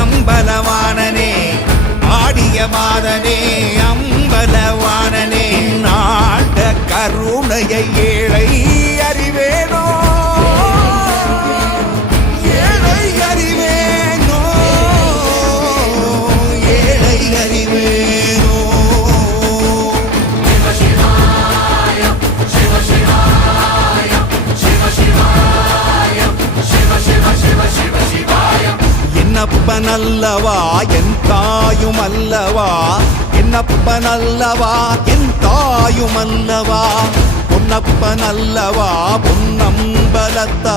அம்பலவாணனே ஆடிய மாதனே அம்பலவாணனே நாட்ட கருணையை ஏழை அறிவேனோ ஏழை அறிவேனோ ஏழை அறிவேனோ என்னப்பனல்லவா என் தாயும் அல்லவா என்னப்பனல்லவா என் தாயும் அல்லவா பொன்னப்பனல்லவா பொன்னம்பலத்தவா